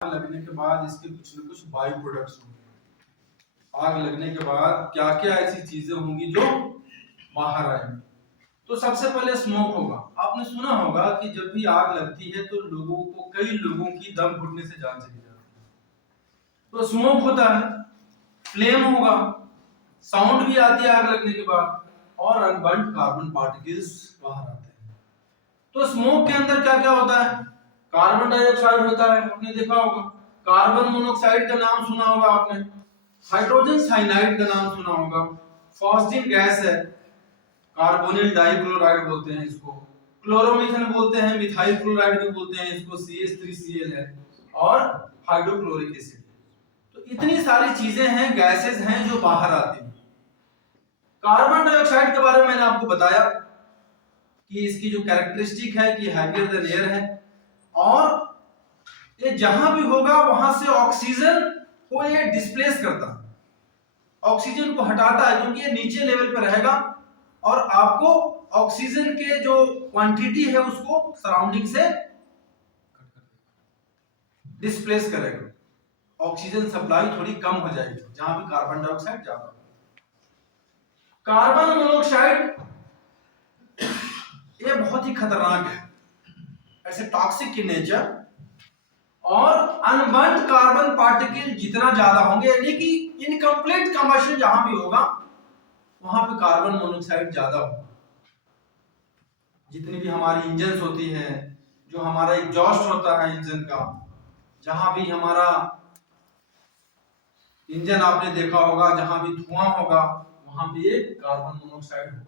लगने के बाद इसके कुछ न कुछ बाई प्रोडक्ट्स होंगे। आग लगने के बाद क्या क्या ऐसी चीजें होंगी जो बाहर आएंगी। तो सबसे पहले स्मोक होगा। आपने सुना होगा कि जब भी आग लगती है तो कई लोगों की दम घुटने से जान चली जाती है। तो स्मोक होता है, फ्लेम होगा, साउंड भी आती है आग लगने के बाद, और अनबर्न्ड कार्बन पार्टिकल्स बाहर आते हैं। तो स्मोक के अंदर क्या क्या होता है? कार्बन डाइऑक्साइड होता है, आपने देखा होगा। कार्बन मोनोऑक्साइड का नाम सुना होगा आपने। हाइड्रोजन साइनाइड का नाम सुना होगा। फॉस्फिन गैस है, कार्बोनिल डाइक्लोराइड बोलते हैं इसको। क्लोरोमीथेन बोलते हैं, मिथाइल क्लोराइड भी बोलते हैं इसको, CH3Cl है, और हाइड्रोक्लोरिक एसिड। तो इतनी सारी चीजें हैं, गैसेस हैं जो बाहर आती हैं। कार्बन डाइऑक्साइड के बारे में मैंने आपको बताया कि इसकी जो कैरेक्टरिस्टिक है कि हैवियर देन एयर है, और ये जहां भी होगा वहां से ऑक्सीजन को ये डिस्प्लेस करता है, ऑक्सीजन को हटाता है, क्योंकि ये नीचे लेवल पे रहेगा और आपको ऑक्सीजन के जो क्वांटिटी है उसको सराउंडिंग से डिस्प्लेस करेगा। ऑक्सीजन सप्लाई थोड़ी कम हो जाएगी जहां भी कार्बन डाइऑक्साइड ज्यादा। कार्बन मोनोऑक्साइड ये बहुत ही खतरनाक है, ऐसे टॉक्सिक इन नेचर, और अनबर्न्ड कार्बन पार्टिकल जितना ज्यादा होंगे, यानी कि इनकम्प्लीट कंबशन जहां भी होगा वहां पे कार्बन मोनोऑक्साइड ज्यादा होगा। जितनी भी हमारी इंजन होती है, जो हमारा एग्जॉस्ट होता है इंजन का, जहां भी हमारा इंजन आपने देखा होगा, जहां भी धुआं होगा वहां पे ये कार्बन मोनोऑक्साइड होगा।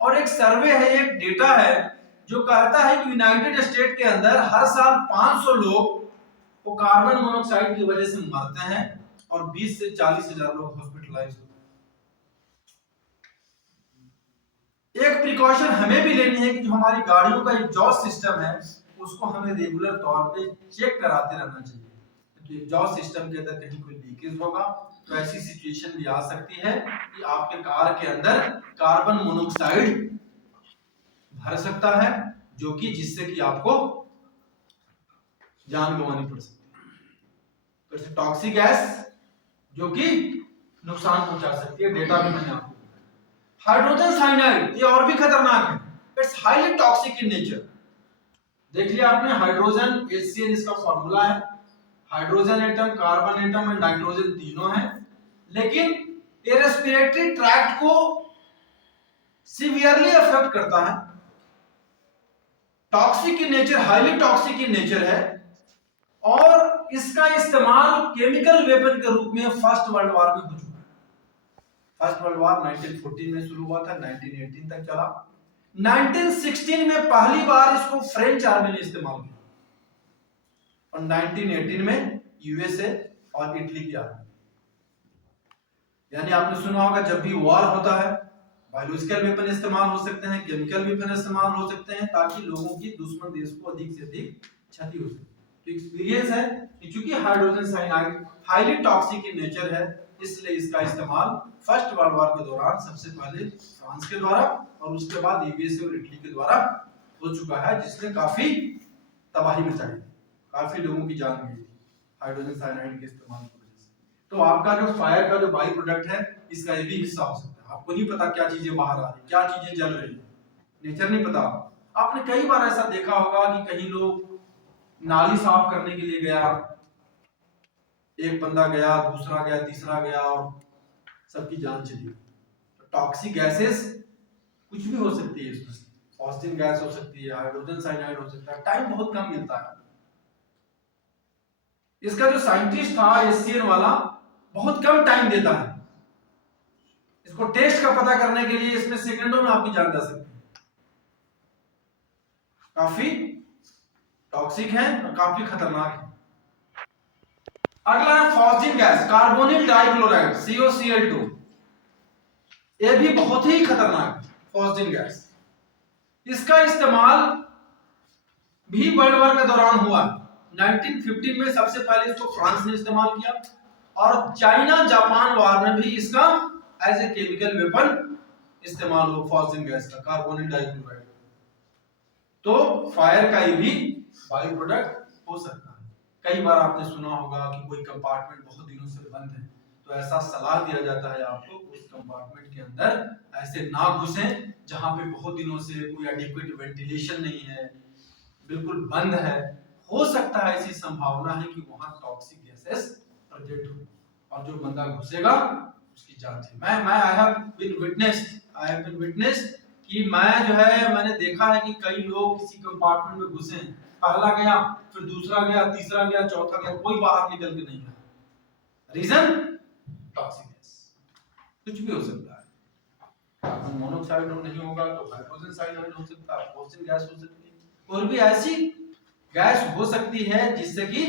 और एक सर्वे है, एक डेटा है जो कहता है कि यूनाइटेड स्टेट के अंदर हर साल 500 लोग वो कार्बन मोनोऑक्साइड की वजह से मरते हैं, और 20 से 40 हजार लोग हॉस्पिटलाइज होते हैं। एक प्रिकॉशन हमें भी लेनी है कि जो हमारी गाड़ियों का एग्जॉस्ट सिस्टम है उसको हमें रेगुलर तौर पे चेक कराते रहना चाहिए। तो एग्जॉस्ट सिस्टम के अंदर कहीं कोई लीकेज होगा तो ऐसी सिचुएशन भी आ सकती है कि आपके कार के अंदर कार्बन मोनोऑक्साइड भर सकता है, जो कि जिससे कि आपको जान गंवानी पड़ सकती है। टॉक्सिक गैस जो कि नुकसान पहुंचा सकती है, डेटा भी मैंने आपको। हाइड्रोजन साइनाइड ये और भी खतरनाक है, it's highly toxic in nature. देख लिया आपने, हाइड्रोजन HCl इसका फॉर्मूला है। हाइड्रोजन एटम, कार्बन एटम और नाइट्रोजन तीनों हैं, लेकिन ये रेस्पिरेटरी ट्रैक्ट को सीवियरली अफेक्ट करता है। Toxic in nature, highly toxic in nature है, और इसका इस्तेमाल केमिकल वेपन के रूप में फर्स्ट वर्ल्ड वॉर में हो चुका है। फर्स्ट वर्ल्ड वॉर 1914 में शुरू हुआ था, 1918 तक चला। 1916 में पहली बार इसको फ्रेंच आर्मी ने इस्तेमाल किया, और 1918 में USA और इटली की आर्मी। यानी आपने सुना होगा जब भी वॉर होता है बायोलॉजिकल वेपन इस्तेमाल हो सकते हैं, केमिकल वेपन इस्तेमाल हो सकते हैं, ताकि लोगों की दुश्मन देश को अधिक से अधिक क्षति हो सके। तो एक्सपीरियंस है कि चूंकि hydrogen cyanide highly toxic in nature है, इसलिए इसका इस्तेमाल फर्स्ट वर्ल्ड वॉर के दौरान सबसे पहले फ्रांस के द्वारा और उसके बाद USA और इटली के द्वारा हो चुका है, जिसने काफी तबाही मचाई, काफी लोगों की जान गई थी हाइड्रोजन साइनाइड के इस्तेमाल की वजह से। तो आपका जो फायर का जो बाई प्रोडक्ट है, इसका ये भी हिस्सा हो सकता है। आपको नहीं पता क्या चीजें बाहर आ रही, क्या चीजें जल रही, नेचर नहीं पता। आपने कई बार ऐसा देखा होगा कि कहीं लोग नाली साफ करने के लिए गया, एक बंदा गया, दूसरा गया, तीसरा गया, और सबकी जान चली। तो टॉक्सिक गैसेस कुछ भी हो सकती है इसमें, फॉस्फिन गैस हो सकती है, हाइड्रोजन साइनाइड हो सकता है। टाइम बहुत कम मिलता है। इसका जो साइंटिस्ट था HCl वाला, बहुत कम टाइम देता है इसको टेस्ट का पता करने के लिए। इसमें सेकंडों में आपकी जान जा सकती है। काफी टॉक्सिक है और काफी खतरनाक है। अगला है phosphine gas, carbonyl dichloride, COCl2। ये भी बहुत ही खतरनाक है फॉस्फिन गैस। इसका इस्तेमाल भी वर्ल्ड वॉर के दौरान हुआ। 1915 में सबसे पहले इसको फ्रांस ने इस्तेमाल किया, और चाइना जापान वॉर में भी इसका एज ए केमिकल वेपन इस्तेमाल हो फॉस्फिन गैस का, कार्बोनिल डाइक्लोराइड। तो फायर का ये भी बाई प्रोडक्ट हो सकता है। कई बार आपने सुना होगा कि कोई कंपार्टमेंट बहुत दिनों से बंद है, तो ऐसा सलाह दिया जाता है आपको उस कंपार्टमेंट के अंदर ऐसे ना घुसें जहां पे बहुत दिनों से कोई एडिक्वेट वेंटिलेशन नहीं है, बिल्कुल बंद है। हो सकता है, ऐसी संभावना है कि वहां टॉक्सिक गैसेस प्रेजेंट हो और जो बंदा घुसेगा उसकी जान है। मैं आई हैव बीन विटनेस्ड कि मैं जो है मैंने देखा है कि कई लोग किसी कंपार्टमेंट में घुसे, पहला गया, फिर दूसरा गया, तीसरा गया, चौथा गया, कोई बाहर निकल के नहीं आया। Reason toxic gas. कुछ भी हो सकता है, कार्बन मोनोऑक्साइड नहीं होगा तो हाइड्रोजन साइनाइड हो सकता है, ऑक्सीजन गैस हो सकती है, और भी ऐसी गैस हो सकती है जिससे कि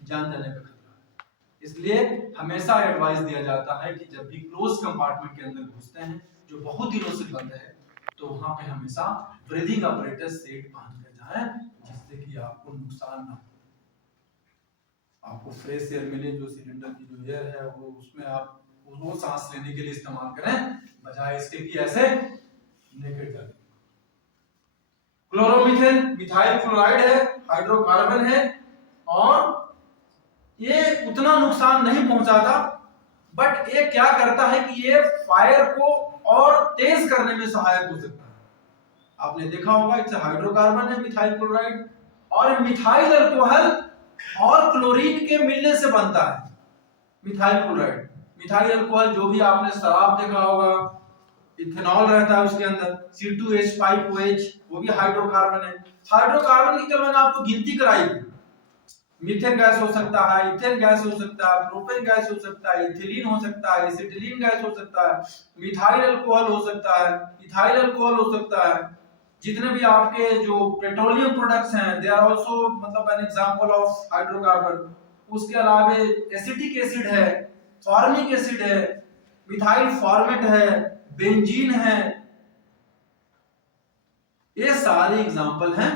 जान जाने का खतरा है। इसलिए हमेशा एडवाइस दिया जाता है कि जब भी क्लोज कंपार्टमेंट के अंदर घुसते हैं जो बहुत दिनों से बंद है, तो वहां पे हमेशा ब्रीदिंग apparatus सेट पहन कर जाएं, जिससे कि आपको नुकसान ना हो, आपको फ्रेश एयर मिले, जो सिलेंडर की जो एयर है वो उसमें आप वो सांस लेने के लिए इस्तेमाल करें, बजाय इसके कि ऐसे नेकेड करें। क्लोरोमीथेन मिथाइल क्लोराइड है, हाइड्रोकार्बन है, और ये उतना नुकसान नहीं पहुंचाता, बट ये क्या करता है कि ये फायर को और तेज करने में सहायक हो सकता है। आपने देखा होगा इट्स हाइड्रोकार्बन है मिथाइल क्लोराइड, और मिथाइल अल्कोहल और क्लोरीन के मिलने से बनता है मिथाइल क्लोराइड। मिथाइल अल्कोहल जो भी आपने शराब देखा होगा, इथेनॉल रहता है उसके अंदर, C2H5OH, वो भी हाइड्रोकार्बन है। हाइड्रोकार्बन की कल मैंने आपको गिनती कराई थी, मीथेन गैस हो सकता है, इथेन गैस हो सकता है, प्रोपेन गैस हो सकता है, इथिलीन हो सकता है, एसिटिलीन गैस हो सकता है, मिथाइल अल्कोहल हो सकता है, इथाइल अल्कोहल हो सकता है। जितने भी आपके जो पेट्रोलियम प्रोडक्ट्स हैं, दे आर आल्सो मतलब एन एग्जांपल ऑफ हाइड्रोकार्बन। उसके अलावा एसिटिक एसिड है, फॉर्मिक एसिड है, मिथाइल फॉर्मेट है, बेंजीन है, ये सारे एग्जांपल हैं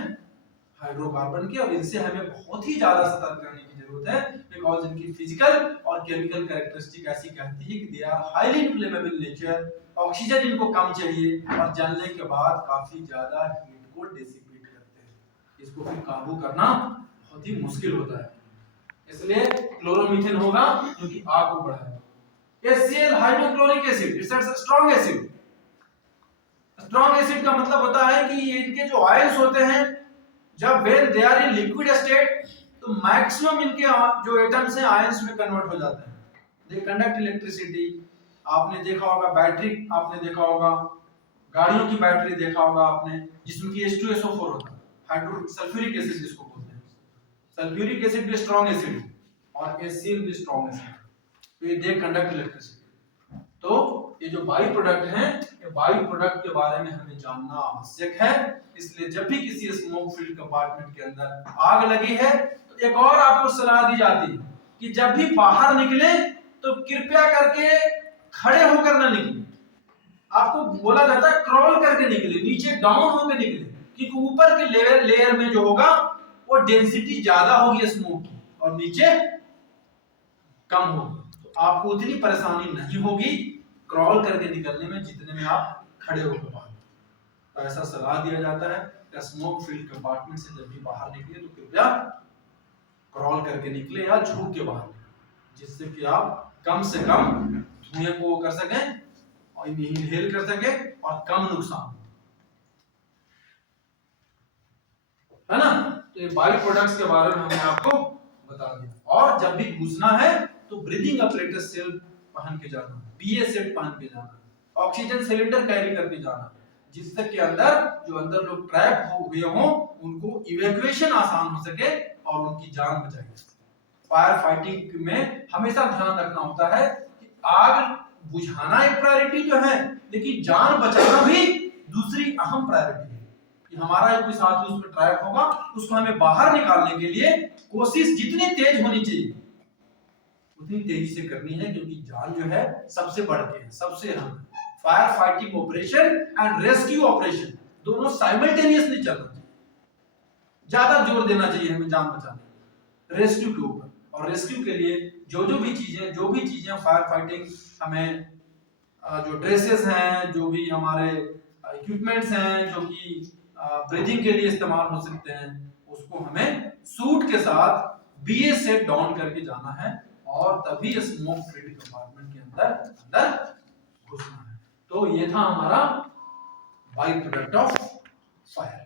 हाइड्रोकार्बन के, और इनसे हमें बहुत ही ज्यादा सतर्क रहने की जरूरत है, बिकॉज इनकी फिजिकल और केमिकल कैरेक्टरिस्टिक ऐसी कहती है कि they are highly inflammable nature, oxygen इनको कम चाहिए, और जलने के बाद काफी ज्यादा हीट को डिसिपेट करते हैं, इसको फिर काबू करना बहुत ही मुश्किल होता है। इसलिए क्लोरोमीथेन होगा जो कि आग को बढ़ाएगा। HCl hydrochloric acid, it's a strong acid. Strong acid का मतलब होता है कि इनके जो आयंस होते हैं, जब when they are in liquid state, तो मैक्सिमम इनके जो एटम्स हैं आयंस में कन्वर्ट हो जाते हैं, दे कंडक्ट इलेक्ट्रिसिटी। आपने देखा होगा बैटरी, आपने देखा होगा गाड़ियों की बैटरी देखा होगा आपने, जिसमें कि H2SO4 होता है, हाइड्रो सल्फ्यूरिक एसिड जिसको बोलते हैं। सल्फ्यूरिक एसिड भी स्ट्रांग एसिड और HCl भी स्ट्रांग एसिड, तो ये दे कंडक्ट इलेक्ट्रिसिटी। तो ये जो बाई प्रोडक्ट हैं, ये बाई प्रोडक्ट के बारे में हमें जानना आवश्यक है। इसलिए जब भी किसी स्मोक फील्ड कंपार्टमेंट के अंदर आग लगी है, तो एक और आपको सलाह दी जाती है कि जब भी बाहर निकले तो कृपया करके खड़े होकर ना निकले। आपको बोला जाता है क्रॉल करके निकले, नीचे डाउन होकर निकले, क्योंकि ऊपर के लेयर में जो होगा वो डेंसिटी ज्यादा होगी स्मोक की, और नीचे कम होगी, तो आपको उतनी परेशानी नहीं होगी क्रॉल करके निकलने में जितने में आप खड़े होकर बाहर। तो ऐसा सलाह दिया जाता है कि स्मोक फील्ड कंपार्टमेंट से जब भी बाहर निकले तो कृपया क्रॉल करके निकले या झुक के बाहर, जिससे कि आप कम से कम धुएं को कर सकें और इनहेल कर सकें और कम नुकसान, है ना। तो ये बाई प्रोडक्ट्स के बारे में हमने आपको बता दिया। और जब भी घुसना है तो ब्रीदिंग apparatus सेल पहन के जाना, BA सेट पहन के जाना, ऑक्सीजन सिलेंडर कैरी करके जाना, जिससे कि जो अंदर लोग ट्रैप हो गए हों उनको इवैक्यूएशन आसान हो सके और उनकी जान बचाई जा सके। फायर फाइटिंग में हमेशा ध्यान रखना होता है कि आग बुझाना एक प्रायोरिटी तो है, लेकिन जान बचाना भी दूसरी अहम प्रायोरिटी है। कि हमारा कोई साथी उसमें ट्रैप होगा, उसको हमें बाहर निकालने के लिए कोशिश जितनी तेज होनी चाहिए उतनी तेजी से करनी है, क्योंकि जान जो है सबसे बढ़ के है, सबसे अहम। Fire fighting operation and rescue operation दोनों साइमल्टेनियसली चलना चाहिए, ज्यादा जोर देना चाहिए हमें जान बचाने रेस्क्यू के ऊपर। और रेस्क्यू के लिए जो भी चीजें फायर फाइटिंग हमें जो ड्रेसेस हैं, जो भी हमारे इक्विपमेंट्स हैं जो कि ब्रीदिंग के लिए इस्तेमाल हो सकते हैं, उसको हमें सूट के साथ बीए से डाउन करके जाना है और तभी स्मोक फिल्ड कंपार्टमेंट के अंदर अंदर घुसना है। तो ये था हमारा बाई प्रोडक्ट ऑफ फायर।